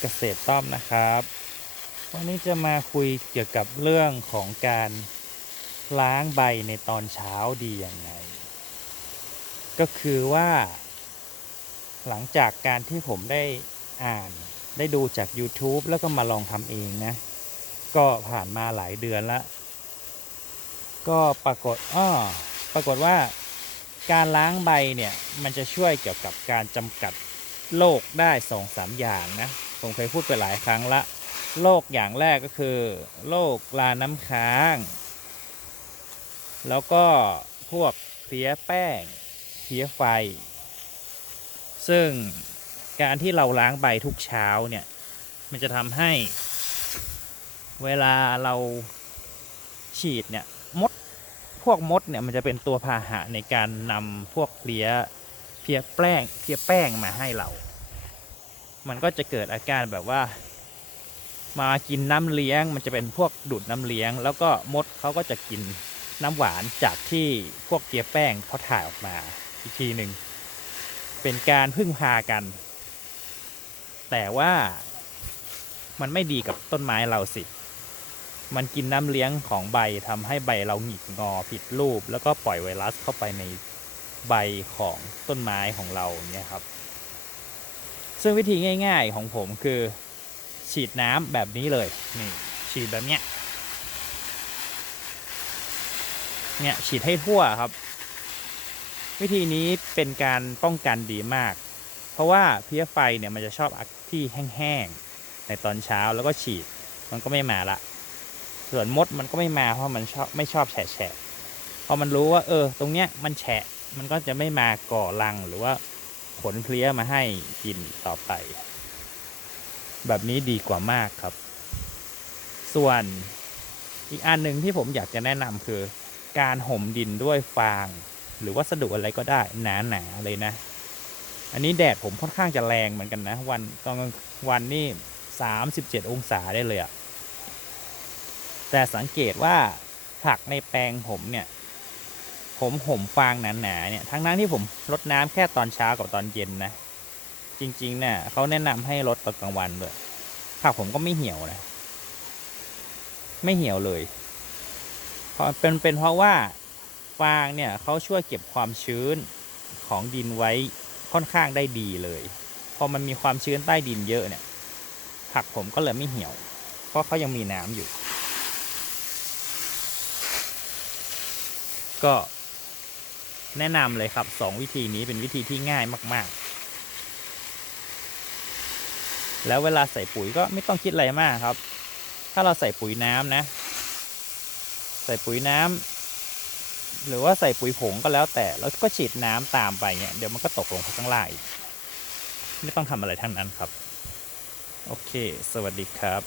เกษตรต้อมนะครับ วันนี้จะมาคุยเกี่ยวกับเรื่องของการล้างใบในตอนเช้าดียังไงก็คือว่า หลังจากการที่ผมได้อ่านได้ดูจาก YouTube แล้วก็มาลองทำเองนะ ก็ผ่านมาหลายเดือนแล้วก็ปรากฏอ้อปรากฏว่าการล้างใบเนี่ย มันจะช่วยเกี่ยวกับการจำกัดโรคได้สองสามอย่างนะ ผมเคยพูดไปหลายครั้งละโรคอย่างแรกก็คือโรคลาน้ำค้าง แล้วก็พวกเพี้ยแป้งเพี้ยไฟ ซึ่งการที่เราล้างใบทุกเช้าเนี่ย มันจะทำให้เวลาเราฉีดเนี่ยมดพวกมดเนี่ยมันจะเป็นตัวพาหะในการนำพวกเพี้ยเพี้ยแป้งเพี้ยแป้งมาให้เรา มันก็จะเกิดอาการแบบว่า มากินน้ำเลี้ยง มันจะเป็นพวกดูดน้ำเลี้ยง แล้วก็มดเขาก็จะกินน้ำหวานจากที่พวกเพลี้ยแป้งเขาถ่ายออกมาอีกทีหนึ่งเป็นการพึ่งพากัน แต่ว่ามันไม่ดีกับต้นไม้เราสิ มันกินน้ำเลี้ยงของใบทำให้ใบเราหงิกงอผิดรูป แล้วก็ปล่อยไวรัสเข้าไปในใบของต้นไม้ของเราเนี่ยครับ ซึ่งวิธีง่าย ๆของผมคือฉีดน้ำแบบนี้เลยนี่ฉีดแบบเนี้ยเนี่ยฉีดให้ทั่วครับ วิธีนี้เป็นการป้องกันดีมาก เพราะว่าเพลี้ยไฟเนี่ยมันจะชอบอักที่แห้งๆในตอนเช้าแล้วก็ฉีดมันก็ไม่มาละ ส่วนมดมันก็ไม่มาเพราะมันชอบไม่ชอบแฉะแฉะพอมันรู้ว่า เออ ตรงเนี้ยมันแฉะมันก็จะไม่มาก่อรังหรือว่า ผลเพลี้ยมาให้กินต่อไป แบบนี้ดีกว่ามากครับ ส่วนอีกอันหนึ่งที่ผมอยากจะแนะนำคือ การห่มดินด้วยฟาง หรือวัสดุอะไรก็ได้ หนาๆเลยนะ อันนี้แดดผมค่อนข้างจะแรงเหมือนกันนะ วันตอนกลางวันนี่สามสิบเจ็ดองศาได้เลยอะแต่สังเกตว่าผักในแปลงผมเนี่ย ผมห่มฟางหนาๆเนี่ยทั้งนั้นที่ผมรดน้ำแค่ตอนเช้ากับตอนเย็นนะ จริงๆเนี่ยเขาแนะนำให้รดตอนกลางวันด้วยผักผมก็ไม่เหี่ยวนะ ไม่เหี่ยวเลยเพราะเป็นเป็นเพราะว่าฟางเนี่ยเขาช่วยเก็บความชื้นของดินไว้ค่อนข้างได้ดีเลยพอมันมีความชื้นใต้ดินเยอะเนี่ย ผักผมก็เลยไม่เหี่ยว เพราะเขายังมีน้ำอยู่ ก็ แนะนำเลยครับสองวิธีนี้เป็นวิธีที่ง่ายมาก ๆ แล้วเวลาใส่ปุ๋ยก็ไม่ต้องคิดอะไรมากครับ ถ้าเราใส่ปุ๋ยน้ำนะ ใส่ปุ๋ยน้ำหรือว่าใส่ปุ๋ยผงก็แล้วแต่แล้วก็ฉีดน้ำตามไปเนี่ยเดี๋ยวมันก็ตกลงข้างล่างไม่ต้องทำอะไรทั้งนั้นครับ โอเค สวัสดีครับ